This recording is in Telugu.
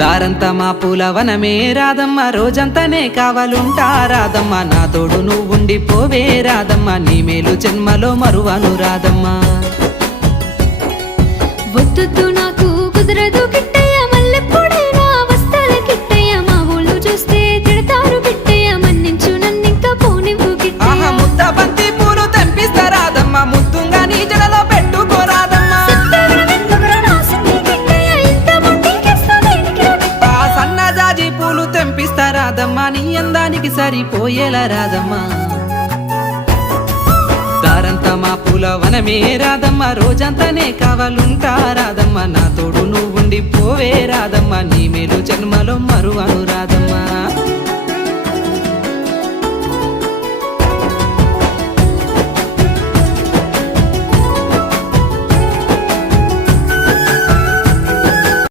దారంతా మా పూలవనమే రాదమ్మ, రోజంతానే కావాలుంటా రాదమ్మ, నా తోడు నువ్వుండిపోవే రాదమ్మ, నీ మేలు జన్మలో మరువను రాదమ్మ. వద్దు నాకు కుదరదు కిట్టయ్య, మల్లెప్పుడైనా వస్తాల కిట్టయ్య, మా ఊళ్ళు చూస్తే తిడతారు కిట్టయ్య, మన్నించు నన్నింకా పోనివ్వు కిట్టయ్య. ముద్ద బంతి పూలు తెంపిస్తా రాదమ్మ, ముద్దుగా నీ జడలో పెట్టుకోరాదమ్మ. సన్నజాజి పూలు తెంపిస్తా రాదమ్మ, నీ అందానికి సరిపోయేలా రాదమ్మ. దారంతా మా పూలవనమే రాదమ్మ, రోజంతానే కావాలుంటా రాదమ్మ, నా తోడు నువ్వుండిపోవే రాదమ్మ, నీ మేలు జన్మలో మరువను